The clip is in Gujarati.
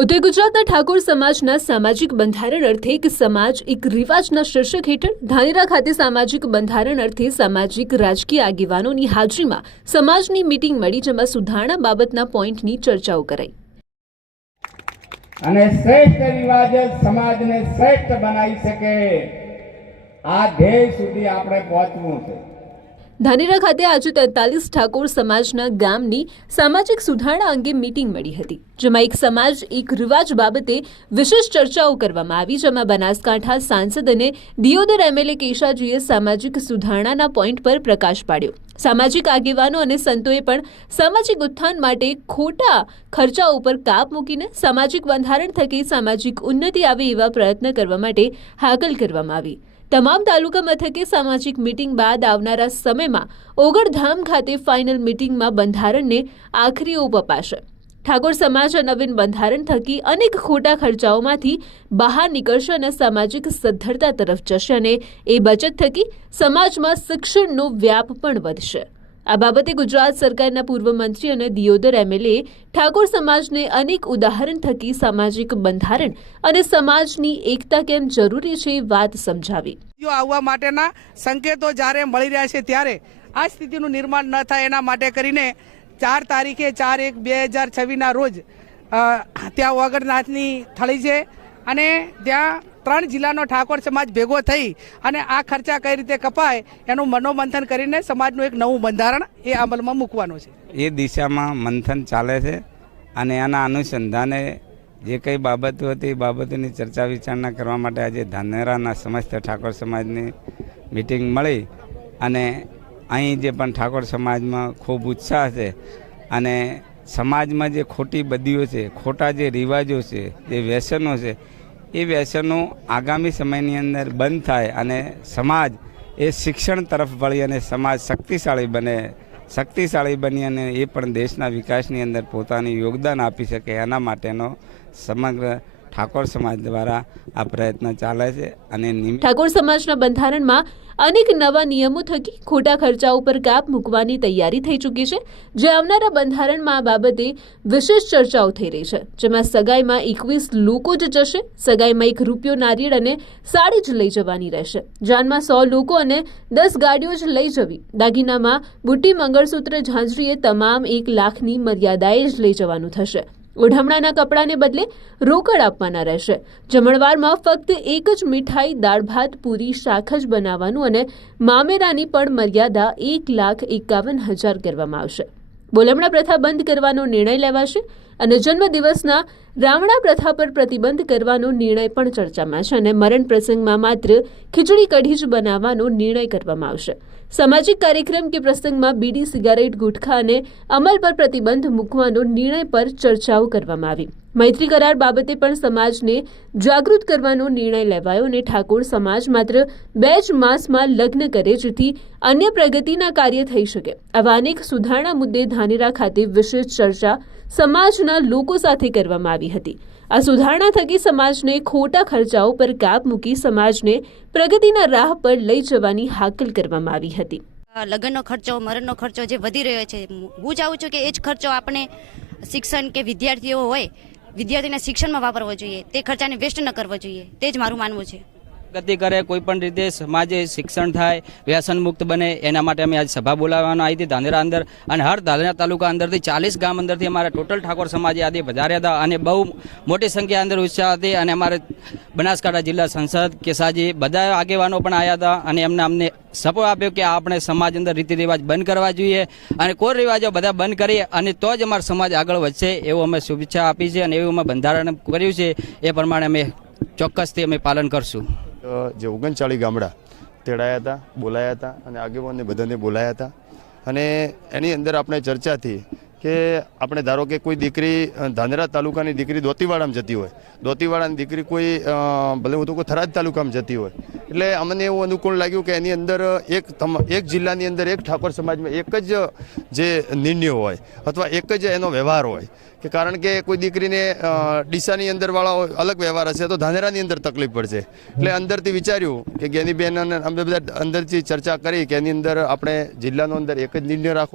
ઉત્તર ગુજરાતના ઠાકોર સમાજના સામાજિક બંધારણ અર્થે એક સમાજ એક રિવાજના શીર્ષક હેઠળ ધાનેરા ખાતે સામાજિક બંધારણ અર્થે સામાજિક રાજકીય આગેવાનોની હાજરીમાં સમાજની મીટિંગ મળી, જેમાં સુધારણા બાબતના પોઈન્ટની ચર્ચાઓ કરાઈ અને શ્રેષ્ઠ રિવાજ જ સમાજને શ્રેષ્ઠ બનાવી શકે, આ ધ્યેય સુધી આપણે પહોંચવું છે। ધાનેરા ખાતે આજે 43 ઠાકોર સમાજના ગામની સામાજિક સુધારણા અંગે મીટિંગ મળી હતી, જેમાં એક સમાજ એક રિવાજ બાબતે વિશેષ ચર્ચાઓ કરવામાં આવી, જેમાં બનાસકાંઠા સાંસદ અને દિયોદર એમએલએ કેશાજીએ સામાજિક સુધારણાના પોઈન્ટ પર પ્રકાશ પાડ્યો। સામાજિક આગેવાનો અને સંતોએ પણ સામાજિક ઉત્થાન માટે ખોટા ખર્ચાઓ પર કાપ મૂકીને સામાજિક બંધારણ થકી સામાજિક ઉન્નતિ આવે એવા પ્રયત્ન કરવા માટે હાકલ કરવામાં આવી। તમામ તાલુકા મથકે સામાજિક મીટિંગ બાદ આવનારા સમયમાં ઓગળધામ ખાતે ફાઇનલ મીટિંગમાં બંધારણને આખરી ઓપ અપાશે। ઠાકોર સમાજ નવીન બંધારણ થકી અનેક ખોટા ખર્ચાઓમાંથી બહાર નીકળશે અને સામાજિક સદ્ધરતા તરફ જશે અને એ બચત થકી સમાજમાં શિક્ષણનો વ્યાપ પણ વધશે। આ બાબતે ગુજરાત સરકારના પૂર્વ મંત્રી અને દિયોદર એમએલએ ઠાકોર સમાજને અનેક ઉદાહરણ થકી સામાજિક બંધારણ અને સમાજની એકતા કેમ જરૂરી છે એ વાત સમજાવી। આવવા માટેના સંકેતો જ્યારે મળી રહ્યા છે ત્યારે આ સ્થિતિનું નિર્માણ ન થાય એના માટે કરીને 4 તારીખે 4/1/2026ના રોજ ત્યાં ઓગળનાથની થળી છે અને ત્યાં 3 જિલ્લાનો ઠાકોર સમાજ ભેગો થઈ અને આ ખર્ચા કઈ રીતે કપાય એનું મનોમંથન કરીને સમાજનું એક નવું બંધારણ એ અમલમાં મૂકવાનું છે। એ દિશામાં મંથન ચાલે છે અને આના અનુસંધાને જે કંઈ બાબતો હતી એ બાબતોની ચર્ચા વિચારણા કરવા માટે આજે ધાનેરાના સમસ્ત ઠાકોર સમાજની મિટિંગ મળી અને અહીં જે પણ ઠાકોર સમાજમાં ખૂબ ઉત્સાહ છે અને સમાજમાં જે ખોટી બદીઓ છે, ખોટા જે રિવાજો છે, જે વ્યસનો છે, એ વ્યસનો આગામી સમયની અંદર બંધ થાય અને સમાજ એ શિક્ષણ તરફ વળી અને સમાજ શક્તિશાળી બની અને એ પણ દેશના વિકાસની અંદર પોતાનું યોગદાન આપી શકે, એના માટેનો સમગ્ર ઠાકોર સમાજ દ્વારા આ પ્રયત્ન ચાલે છે। અને ઠાકોર સમાજના બંધારણમાં અનેક નવા નિયમો થકી ખોટા ખર્ચાઓ પર કાપ મૂકવાની તૈયારી થઈ ચૂકી છે, જે આવનારા બંધારણમાં આ બાબતે વિશેષ ચર્ચાઓ થઈ રહી છે, જેમાં સગાઈમાં 21 લોકો જ જશે, સગાઈમાં 1 રૂપિયો નારિયેળ અને સાડી જ લઈ જવાની રહેશે, જાનમાં 100 લોકો અને 10 ગાડીઓ જ લઈ જવી, દાગીનામાં બુટ્ટી, મંગળસૂત્ર, ઝાંઝરીએ તમામ 1 લાખની મર્યાદાએ જ લઈ જવાનું થશે। ઓઢમણાના કપડાને બદલે રોકડ આપવાના રહેશે। જમણવારમાં ફક્ત 1 જ મીઠાઈ, દાળ ભાત, પૂરી, શાક જ બનાવવાનું અને મામેરાની પણ મર્યાદા 1,51,000 કરવામાં આવશે। બોલમણા પ્રથા બંધ કરવાનો નિર્ણય લેવાશે અને જન્મદિવસના રાવણા પ્રથા પર પ્રતિબંધ કરવાનો નિર્ણય પણ ચર્ચામાં છે અને મરણ પ્રસંગમાં માત્ર ખીચડી કઢી જ બનાવવાનો નિર્ણય કરવામાં આવશે। સામાજિક કાર્યક્રમ કે પ્રસંગમાં બીડી, સિગારેટ, ગુટખા અને અમલ પર પ્રતિબંધ મૂકવાનો નિર્ણય પર ચર્ચાઓ કરવામાં આવી। મૈત્રી કરાર બાબતે પણ સમાજને જાગૃત કરવાનો નિર્ણય લેવાયો અને ઠાકોર સમાજ માત્ર 2 જ માસમાં લગ્ન કરે, જેથી અન્ય પ્રગતિના કાર્ય થઈ શકે। આવા અનેક સુધારણા મુદ્દે ધાનેરા ખાતે વિશેષ ચર્ચા સમાજના લોકો સાથે કરવામાં આવી હતી। આ સુધારણા થકી સમાજને ખોટા ખર્ચાઓ પર કાપ મૂકી સમાજને પ્રગતિના રાહ પર લઈ જવાની હાકલ કરવામાં આવી હતી। લગ્નનો ખર્ચો, મરણનો ખર્ચો જે વધી રહ્યો છે, હું ચાહું છું કે એ જ ખર્ચો આપણે શિક્ષણ કે વિદ્યાર્થીઓ હોય, વિદ્યાર્થીના શિક્ષણમાં વાપરવો જોઈએ, તે ખર્ચાને વેસ્ટ ન કરવો જોઈએ, તે જ મારું માનવું છે। પ્રગતિ કરે, કોઈ પણ રીતે સમાજે શિક્ષણ થાય, વ્યસન મુક્ત બને, એના માટે અમે આજ સભા બોલાવવાનો આવી હતી ધાનેરા અંદર અને હર ધાનેરા તાલુકા અંદરથી 40 ગામ અંદરથી અમારા ટોટલ ઠાકોર સમાજે આજે વધાર્યા હતા અને બહુ મોટી સંખ્યા અંદર ઉત્સાહ હતી અને અમારે બનાસકાંઠા જિલ્લા સંસદ કેસાજી બધા આગેવાનો પણ આવ્યા હતા અને એમને અમને સપોર્ટ આપ્યો કે આપણે સમાજ અંદર રીતિ રિવાજ બંધ કરવા જોઈએ અને કોઈ રિવાજો બધા બંધ કરીએ અને તો જ અમારો સમાજ આગળ વધશે, એવું અમે શુભેચ્છા આપી છે અને એવું અમે બંધારણ કર્યું છે, એ પ્રમાણે અમે ચોક્કસથી અમે પાલન કરશું। જે 39 ગામડા તેડાયા હતા, બોલાયા હતા અને આગેવાનને બધાને બોલાયા હતા અને એની અંદર આપણે ચર્ચા થઈ કે આપણે ધારો કે કોઈ દીકરી ધાનેરા તાલુકાની દીકરી દોતીવાડામાં જતી હોય, દોતીવાડાની દીકરી કોઈ ભલે હું તો કોઈ થરાદ તાલુકામાં જતી હોય, એટલે અમને એવું અનુકૂળ લાગ્યું કે એની અંદર એક જિલ્લાની અંદર એક ઠાકોર સમાજમાં એક જ જે નિર્ણય હોય અથવા એક જ એનો વ્યવહાર હોય કે કારણ કે કોઈ દીકરીને ડીસાની અંદર વાળા અલગ વ્યવહાર હશે તો ધાનેરાની અંદર તકલીફ પડશે, એટલે અંદરથી વિચાર્યું કે જ્ઞાનીબેન અને અમે બધા અંદરથી ચર્ચા કરી કે એની અંદર આપણે જિલ્લાનો અંદર એક જ નિર્ણય રાખો।